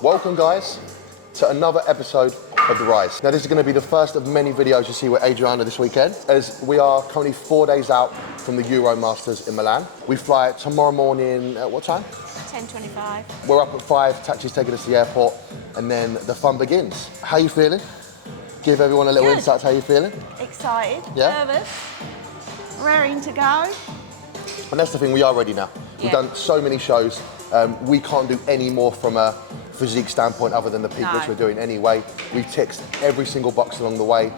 Welcome guys to another episode of the Rize. Now this is going to be the first of many videos you see with Adriana this weekend, as we are currently 4 days out from the Euro Masters in Milan. We fly tomorrow morning at what time? 10:25. We're up at 5, taxi's taking us to the airport, and then the fun begins. How are you feeling? Give everyone a little insight to how you're feeling. Excited, Yeah? nervous, raring to go. And that's the thing, we are ready now. We've done so many shows. We can't do any more from a physique standpoint other than the peak, which we're doing anyway. We've ticked every single box along the way.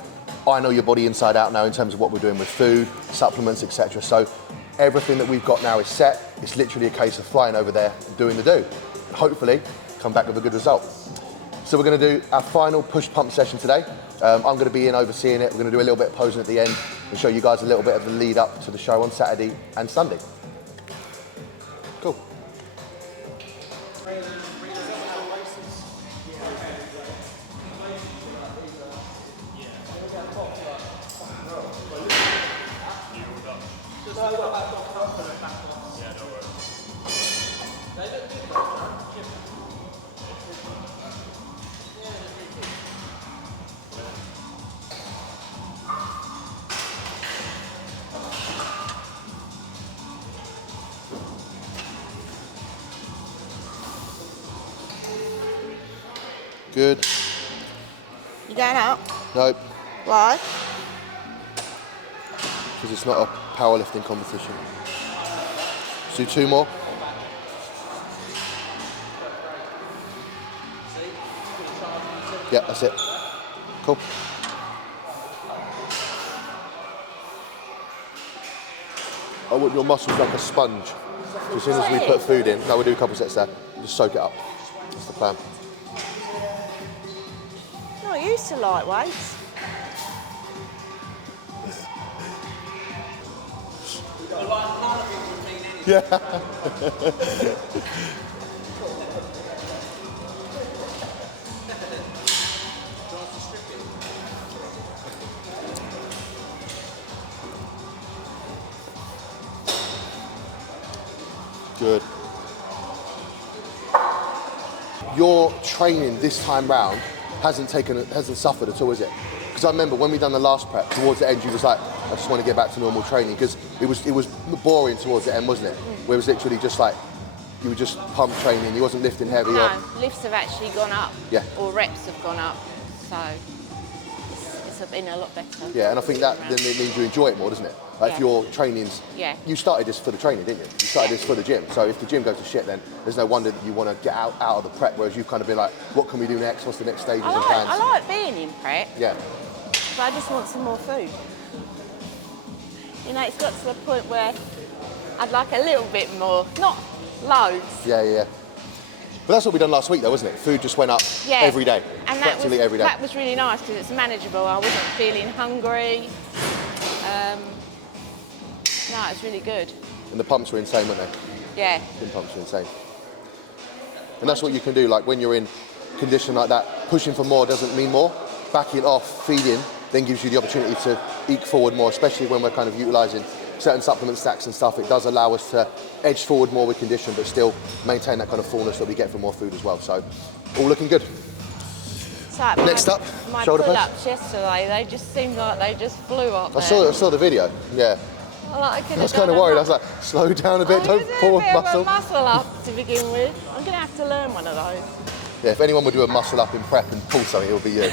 I know your body inside out now in terms of what we're doing with food, supplements, etc. So everything that we've got now is set. It's literally a case of flying over there and doing the do. Hopefully, come back with a good result. So we're going to do our final push pump session today. I'm going to be in overseeing it. We're going to do a little bit of posing at the end and show you guys a little bit of the lead up to the show on Saturday and Sunday. Cool. Good. You going out? Nope. Why? Because it's not a powerlifting competition. Let's do 2 more. Yeah, that's it. Cool. I want your muscles like a sponge. So as soon as we put food in, now we'll do a couple sets there, just soak it up. That's the plan. Not used to lightweights. Yeah. Good. Your training this time round hasn't suffered at all, is it? Because I remember when we done the last prep, towards the end you was like, I just want to get back to normal training, because it was boring towards the end, wasn't it? Where it was literally just like, you were just pump training, you wasn't lifting heavy. No, lifts have actually gone up. Yeah. Or reps have gone up. So it's been a lot better. Yeah, and I think that then it means you enjoy it more, doesn't it? Like if your training's, you started this for the training, didn't you? You started this for the gym. So if the gym goes to shit, then there's no wonder that you want to get out of the prep, whereas you've kind of been like, what can we do next? What's the next stages and plans? I like being in prep. Yeah. But I just want some more food. You know, it's got to the point where I'd like a little bit more, not loads. Yeah. But that's what we done last week though, wasn't it? Food just went up every day, and practically every day. That was really nice because it's manageable. I wasn't feeling hungry. No, it's really good. And the pumps were insane, weren't they? Yeah. The pumps were insane. And that's what you can do, like when you're in condition like that, pushing for more doesn't mean more. Backing off, feeding, then gives you the opportunity to eke forward more, especially when we're kind of utilising certain supplement stacks and stuff. It does allow us to edge forward more with condition, but still maintain that kind of fullness that we get from more food as well. So, all looking good. Like next up, my shoulder press. pull-ups yesterday, they just seemed like they just flew up. I saw the video, yeah. I was kind of worried. I was like, slow down a bit, don't pull a muscle. A muscle up to begin with. I'm going to have to learn one of those. Yeah, if anyone would do a muscle up in prep and pull something, it would be you.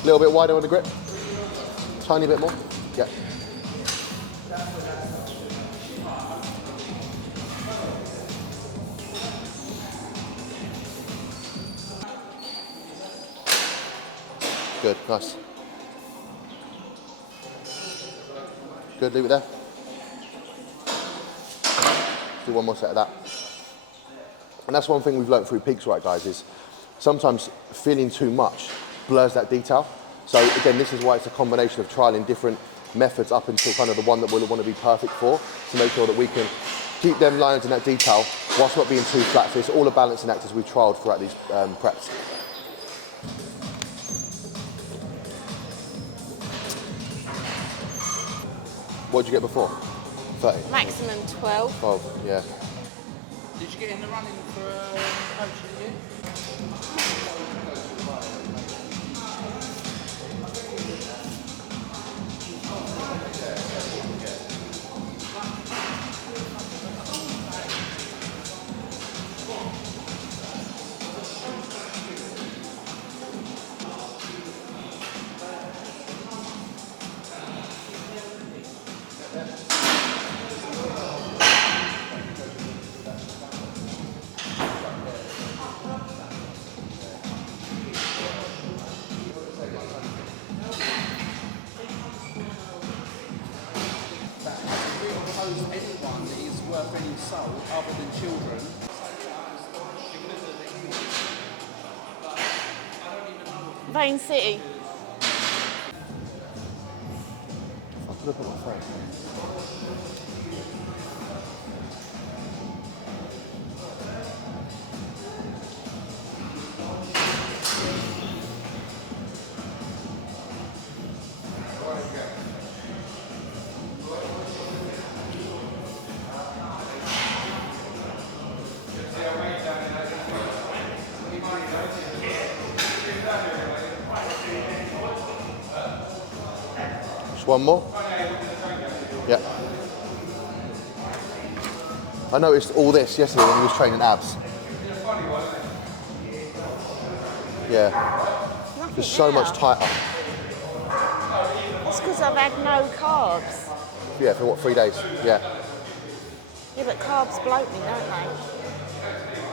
A little bit wider on the grip. Tiny bit more. Yeah. Good, nice. Good, leave it there. do one more set of that. And that's one thing we've learned through peaks, right, guys, is sometimes feeling too much blurs that detail. So again, this is why it's a combination of trialing different methods up until kind of the one that we'll want to be perfect for, to make sure that we can keep them lines in that detail whilst not being too flat. So it's all a balancing act as we've trialed throughout these preps. What did you get before? 30? Maximum 12. 12, yeah. Did you get in the running for coach of the year? Anyone that is worth any soul other than children. Vane City. I could have put my phone. One more? Yeah. I noticed all this yesterday when he was training abs. Yeah. Just so much tighter. That's because I've had no carbs. Yeah, for what, 3 days? Yeah. Yeah, but carbs bloat me, don't they?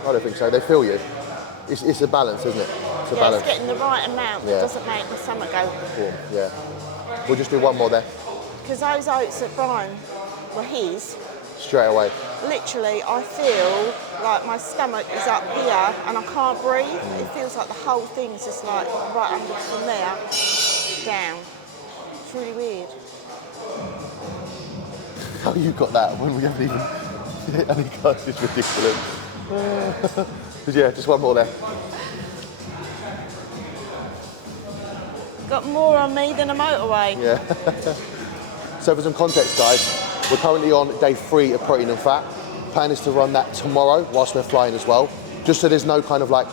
I don't think so. They fill you. It's a balance, isn't it? It's a balance. It's getting the right amount that doesn't make my stomach go. Warm, yeah. We'll just do one more there. Because those oats that Brian were his, Straight away. literally, I feel like my stomach is up here and I can't breathe. It feels like the whole thing's just like right under from there, down. It's really weird. How you got that when we haven't even hit any cards? It's ridiculous. Yeah, just one more there. Got more on me than a motorway. Yeah. So for some context, guys, we're currently on day 3 of protein and fat. Plan is to run that tomorrow whilst we're flying as well, just so there's no kind of like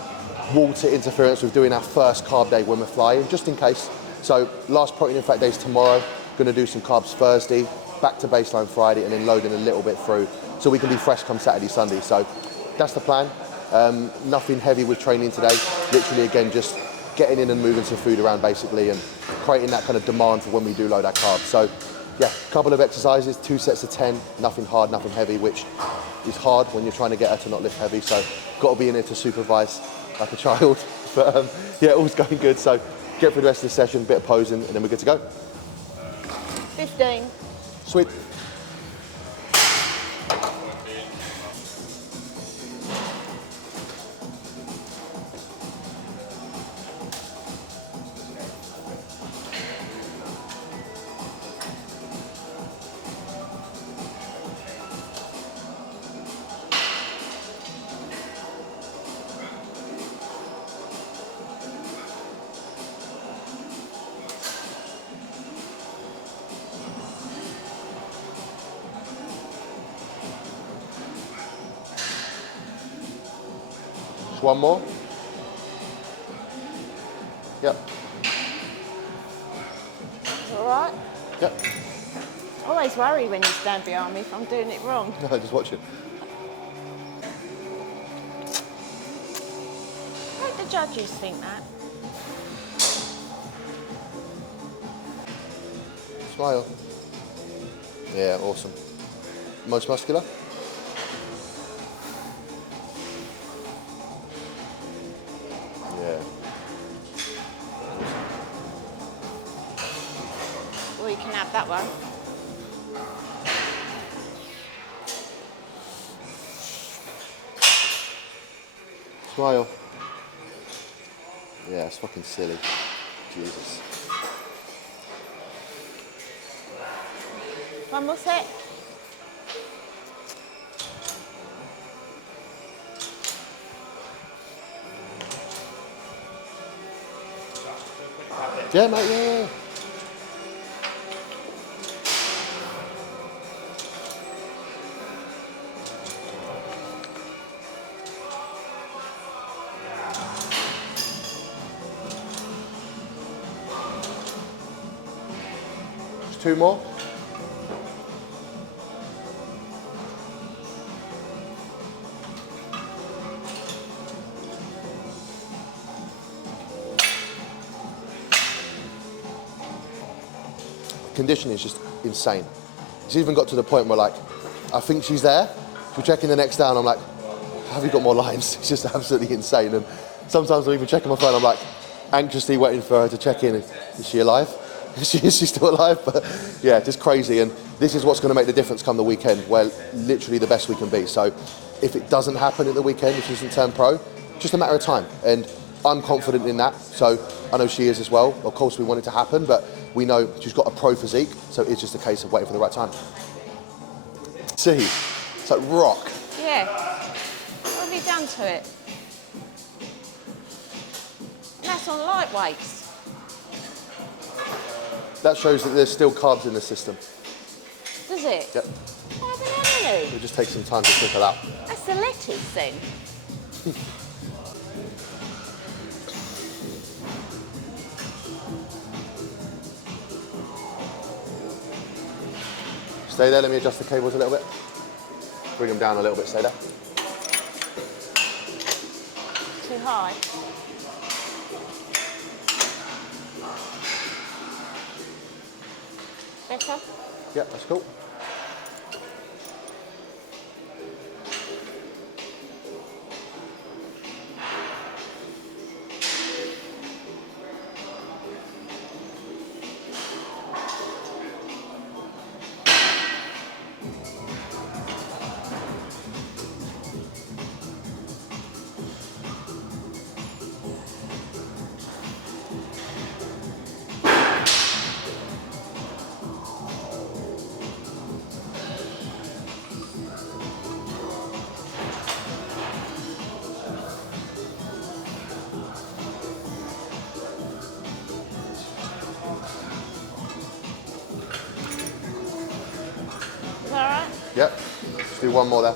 water interference with doing our first carb day when we're flying, just in case. So last protein and fat day is tomorrow. Going to do some carbs Thursday, back to baseline Friday, and then loading a little bit through so we can be fresh come Saturday, Sunday. So that's the plan. Nothing heavy with training today. Literally, again, just getting in and moving some food around basically and creating that kind of demand for when we do load our carbs. So yeah, a couple of exercises, 2 sets of 10, nothing hard, nothing heavy, which is hard when you're trying to get her to not lift heavy. So got to be in there to supervise like a child. But yeah, all's going good. So get through the rest of the session, bit of posing, and then we're good to go. 15. Sweet. One more. Yep. All right? Yep. I always worry when you stand behind me if I'm doing it wrong. No, just watch it. How do the judges think that? Smile. Yeah, awesome. Most muscular? Yeah. Well, you can have that one. Smile. Yeah, it's fucking silly. Jesus. One more set. Yeah, mate, yeah. Just 2 more. Conditioning is just insane. It's even got to the point where, like, I think she's there. We're checking the next down. I'm like, have you got more lines? It's just absolutely insane. And sometimes I'm even checking my phone. I'm like, anxiously waiting for her to check in. Is she alive? Is she still alive? But yeah, just crazy. And this is what's going to make the difference come the weekend, where literally the best we can be. So if it doesn't happen at the weekend, if she doesn't turn pro, just a matter of time. And I'm confident in that. So I know she is as well. Of course, we want it to happen, but we know she's got a pro physique. So it's just a case of waiting for the right time. See, it's like rock. Yeah. What have you done to it? And that's on lightweights. That shows that there's still carbs in the system. Does it? Yep. I haven't had any. It just takes some time to trickle out. That's the lettuce then. Stay there, let me adjust the cables a little bit. Bring them down a little bit, stay there. Too high. Better? Yep, that's cool. Is that alright? Yep, let's do one more there.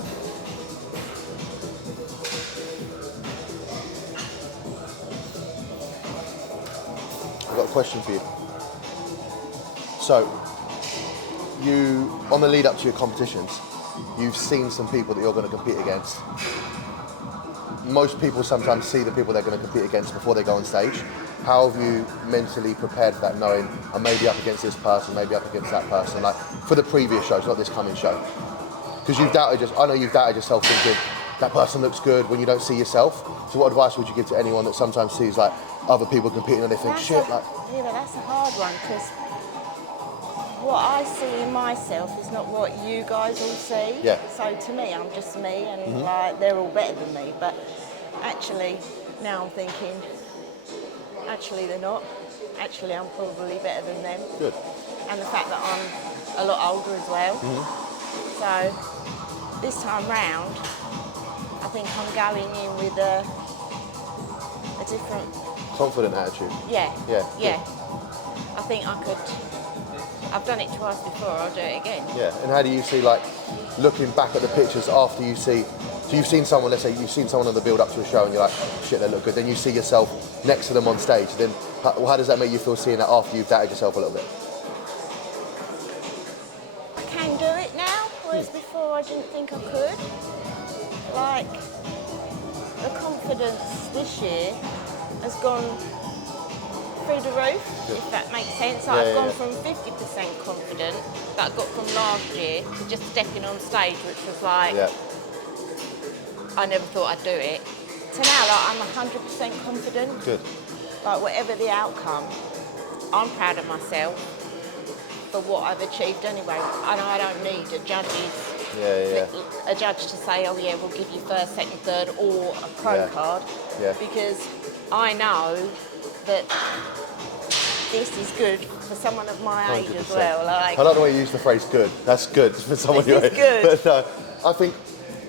I've got a question for you. So, you, on the lead up to your competitions, you've seen some people that you're going to compete against. Most people sometimes see the people they're going to compete against before they go on stage. How have you mentally prepared for that, knowing I may be up against this person, maybe up against that person, like for the previous shows, not this coming show? Because I know you've doubted yourself thinking, that person looks good when you don't see yourself. So what advice would you give to anyone that sometimes sees like other people competing and they think, shit, like... Yeah, but that's a hard one, because what I see in myself is not what you guys all see. Yeah. So to me, I'm just me, and like they're all better than me. But actually, now I'm thinking, actually they're not. Actually, I'm probably better than them. Good. And the fact that I'm a lot older as well. So this time round, I think I'm going in with a different... Confident attitude. Yeah. Yeah. Yeah. I think I could... I've done it twice before, I'll do it again. Yeah, and how do you see, like, looking back at the pictures after you see, so you've seen someone, let's say you've seen someone on the build up to a show and you're like, shit, they look good, then you see yourself next to them on stage, then how does that make you feel seeing that after you've doubted yourself a little bit? I can do it now, whereas before I didn't think I could. Like, the confidence this year has gone through the roof, if that makes sense. Like, I've gone from 50% confident that I got from last year to just stepping on stage, which was like, I never thought I'd do it, to now like I'm 100% confident. Good. Like, whatever the outcome, I'm proud of myself for what I've achieved anyway. I know I don't need the judges a judge to say, oh yeah, we'll give you first, second, third, or a pro card, because I know that this is good for someone of my age 100%. as well. Like, I like the way you use the phrase "good." That's good for someone your age. Good. But I think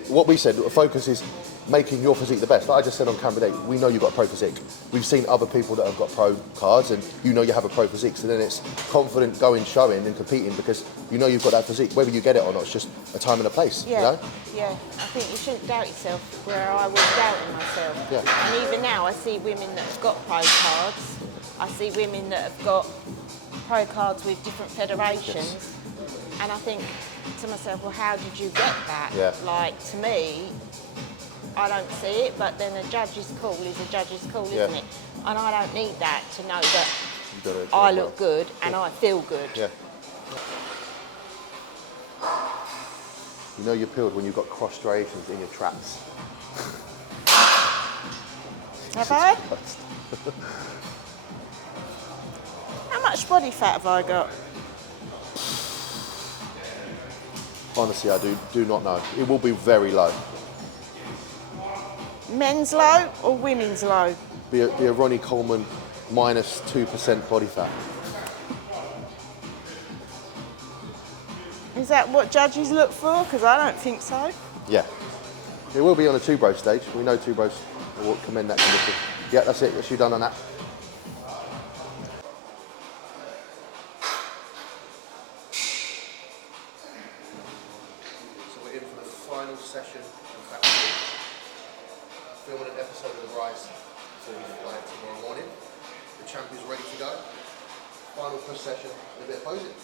what we said, the focus is making your physique the best. Like I just said on camera day, we know you've got a pro physique. We've seen other people that have got pro cards, and you know you have a pro physique. So then it's confident going, showing, and competing because you know you've got that physique. Whether you get it or not, it's just a time and a place. yeah, You know? yeah. I think you shouldn't doubt yourself where I was doubting myself. Yeah. And even now, I see women that have got pro cards. I see women that have got pro cards with different federations, and I think to myself, well, how did you get that? Yeah. Like, to me, I don't see it, but then a judge's call is a judge's call, isn't it? And I don't need that to know that I look good and I feel good. Yeah. You know you're peeled when you've got cross striations in your traps. Have I? How much body fat have I got? Honestly, I do not know. It will be very low. Men's low or women's low? Be a Ronnie Coleman minus 2% body fat. Is that what judges look for? Because I don't think so. Yeah. It will be on a two-bro stage. We know two-bros will commend that condition. Yeah, that's it. That's you done on that. So we're in for the final session of that week. Filming an episode of the Rize before we fly tomorrow morning. The champ is ready to go. Final push session and a bit of posing.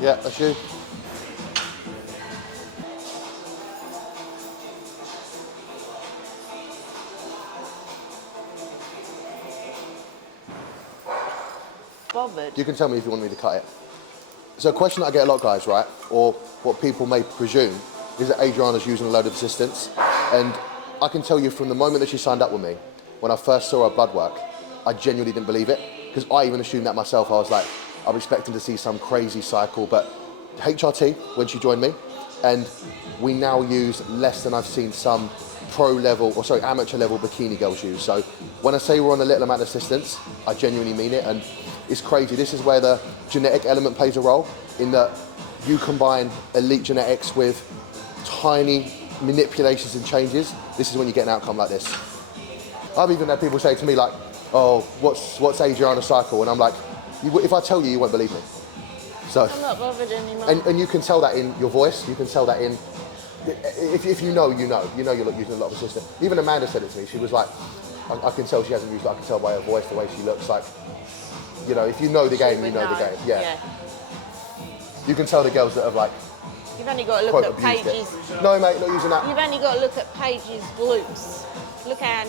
Yeah, that's you. Bothered. You can tell me if you want me to cut it. So a question that I get a lot, guys, right, or what people may presume, is that Adriana's using a load of assistance. And I can tell you from the moment that she signed up with me, when I first saw her blood work, I genuinely didn't believe it. Because I even assumed that myself. I was like, I'm expecting to see some crazy cycle, but HRT, when she joined me, and we now use less than I've seen some amateur level bikini girls use. So when I say we're on a little amount of assistance, I genuinely mean it, and it's crazy. This is where the genetic element plays a role, in that you combine elite genetics with tiny manipulations and changes. This is when you get an outcome like this. I've even had people say to me like, oh, what's Adriana's cycle? And I'm like, if I tell you, you won't believe me. So, I'm not bothered anymore. and you can tell that in your voice. You can tell that in, if you know, you know. You know you're using a lot of assistance. Even Amanda said it to me. She was like, I can tell she hasn't used it. I can tell by her voice, the way she looks. Like, you know, if you know the game, you know the game. Yeah. You can tell the girls that have like. You've only got to look at Paige's. No, mate, not using that. You've only got to look at Paige's glutes. Look how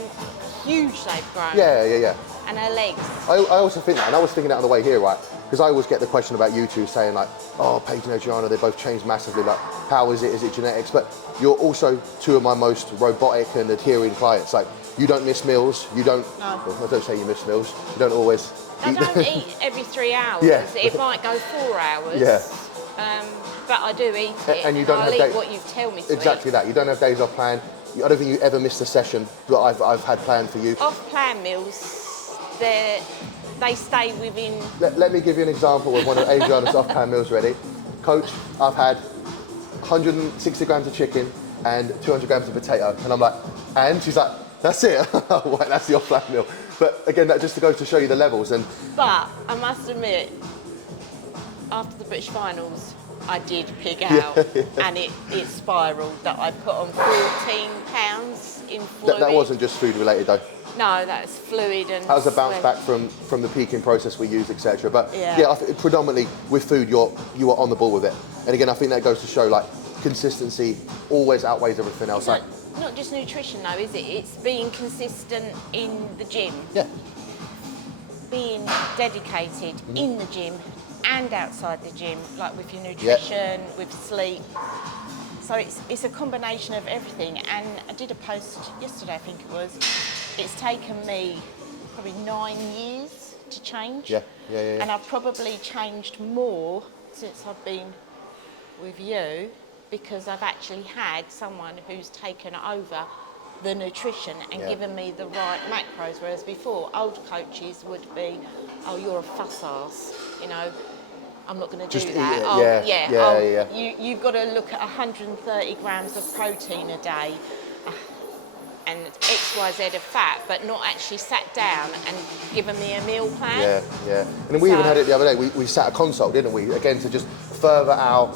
huge they've grown. Yeah. And her legs. I also think that, and I was thinking that on the way here, right? Because I always get the question about you two saying like, oh, Paige and Adriana, they both changed massively. Like, how is it? Is it genetics? But you're also two of my most robotic and adhering clients. Like, you don't miss meals. You don't. No. Well, I don't say you miss meals. You don't always. I don't eat every 3 hours. Yeah. It might go 4 hours. Yeah. But I do eat it. And you don't I'll have eat what you tell me to exactly eat. that. You don't have days off plan. I don't think you ever missed a session that I've had planned for you. Off-plan meals, they stay within. Let me give you an example of one of Adriana's off-plan meals ready. Coach, I've had 160 grams of chicken and 200 grams of potato. And I'm like, and? She's like, that's it? Right, that's the off-plan meal. But again, that just goes to show you the levels. But I must admit, after the British finals, I was like, I can tell she hasn't used it. I can tell by her voice, the way she looks. Like, you know, if you know the game. Yeah. But I must admit, after the British finals, I did pig out, and it spiralled. That I put on 14 pounds in fluid. That wasn't just food related though. No, that's fluid and. That was a bounce sweat. back from the peaking process we use, etc. But Yeah. I think predominantly with food, you are on the ball with it. And again, I think that goes to show like consistency always outweighs everything else. Like, Not just nutrition though, is it? It's being consistent in the gym. yeah, Being dedicated in the gym and outside the gym, like with your nutrition, with sleep. So it's a combination of everything. And I did a post yesterday, I think it was. It's taken me probably 9 years to change. Yeah. And I've probably changed more since I've been with you, because I've actually had someone who's taken over the nutrition and given me the right macros, whereas before old coaches would be, oh, you're a fuss ass, you know, I'm not going to do that. You've got to look at 130 grams of protein a day and XYZ of fat, but not actually sat down and given me a meal plan. Yeah. And then we even had it the other day. We sat a consult, didn't we? Again, to just further our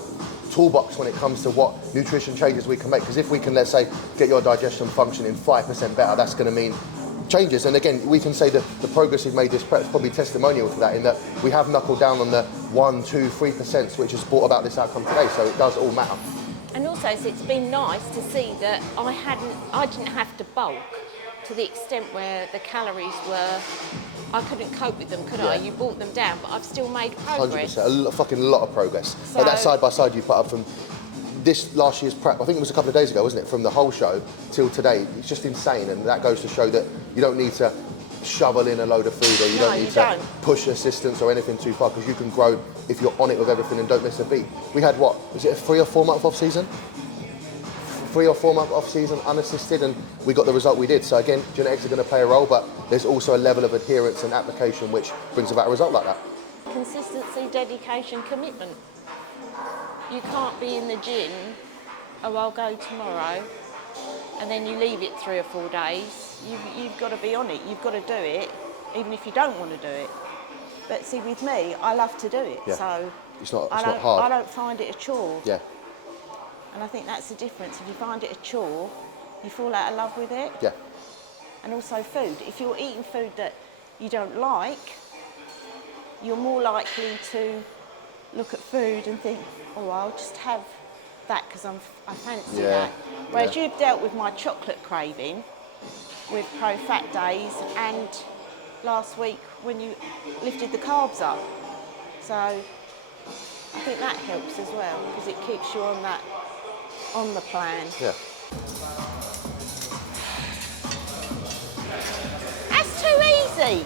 toolbox when it comes to what nutrition changes we can make. Because if we can, let's say, get your digestion functioning 5% better, that's going to mean changes. And again, we can say that the progress we've made this prep is probably testimonial to that, in that we have knuckled down on the 1, 2, 3%, which has brought about this outcome today. So it does all matter. And also, it's been nice to see that I didn't have to bulk to the extent where the calories were. I couldn't cope with them, could I? You brought them down, but I've still made progress. 100%, a fucking lot of progress. So, like that side by side you put up from this last year's prep, I think it was a couple of days ago, wasn't it? From the whole show till today, it's just insane, and that goes to show that you don't need to shovel in a load of food, or you don't need to push assistance or anything too far, because you can grow if you're on it with everything and don't miss a beat. We had what, was it a 3 or 4 month off season? 3 or 4 month off season unassisted, and we got the result we did. So again, genetics are going to play a role, but there's also a level of adherence and application which brings about a result like that. Consistency, dedication, commitment. You can't be in the gym, oh, I'll go tomorrow, and then you leave it 3 or 4 days. You've got to be on it. You've got to do it, even if you don't want to do it. But see, with me, I love to do it, so it's not hard. I don't find it a chore. Yeah. And I think that's the difference. If you find it a chore, you fall out of love with it. Yeah. And also food. If you're eating food that you don't like, you're more likely to look at food and think, oh, I'll just have that because I fancy that. Whereas you've dealt with my chocolate craving with pro-fat days, and last week when you lifted the carbs up. So I think that helps as well, because it keeps you on the plan. Yeah. That's too easy.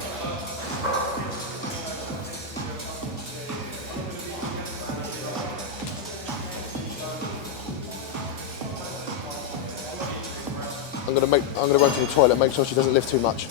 I'm gonna run to the toilet, make sure she doesn't lift too much.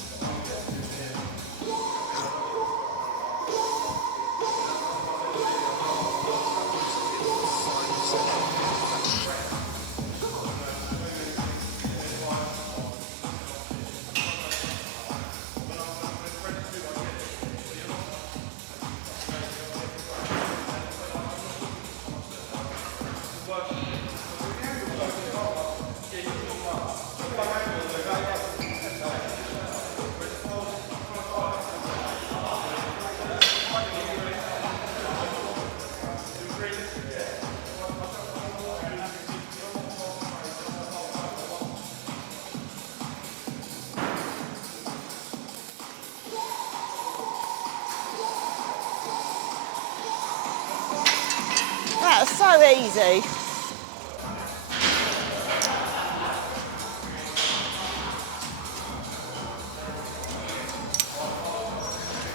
That was so easy.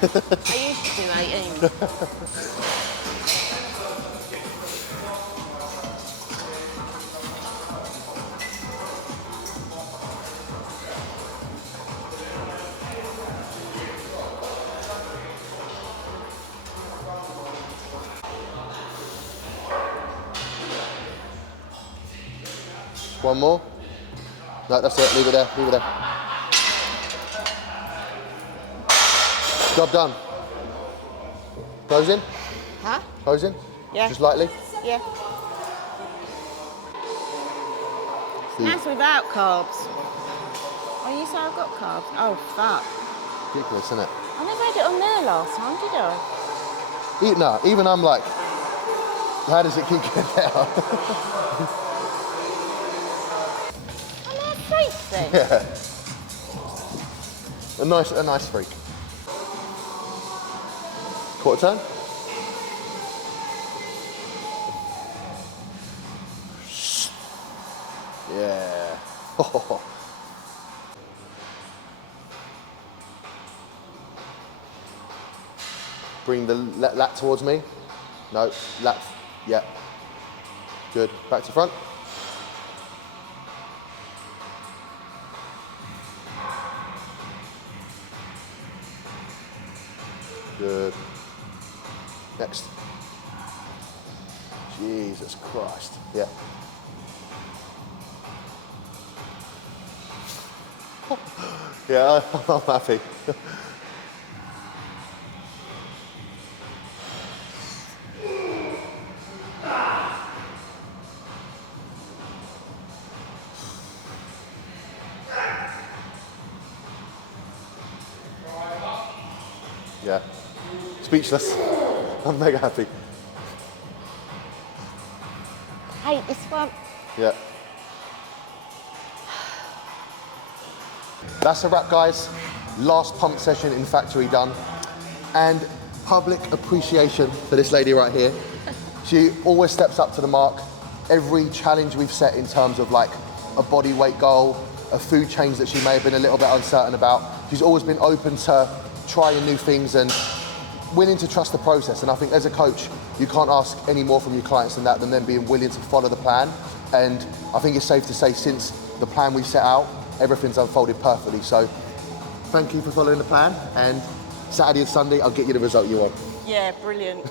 I used to do 18. One more? No, that's it, leave it there, leave it there. Job done. Close in? Huh? Close in? Yeah. Just lightly? Yeah. That's without carbs. Oh, you say I've got carbs? Oh, fuck. Ridiculous, isn't it? I never had it on there last time, did I? No, even I'm like, how does it keep getting down? I'm a freak then. Yeah. A nice freak. Quarter turn. Yeah. Bring the lat towards me. No, lat. Yeah. Good. Back to front. Good. Next. Jesus Christ. Yeah. Yeah, I'm happy. Yeah. Speechless. I'm mega happy. Hate this one. Yeah. That's a wrap, guys. Last pump session in factory done. And public appreciation for this lady right here. She always steps up to the mark. Every challenge we've set in terms of like a body weight goal, a food change that she may have been a little bit uncertain about, she's always been open to trying new things and willing to trust the process. And I think as a coach, you can't ask any more from your clients than that, than them being willing to follow the plan. And I think it's safe to say since the plan we set out, everything's unfolded perfectly. So thank you for following the plan, and Saturday and Sunday, I'll get you the result you want. Yeah, brilliant.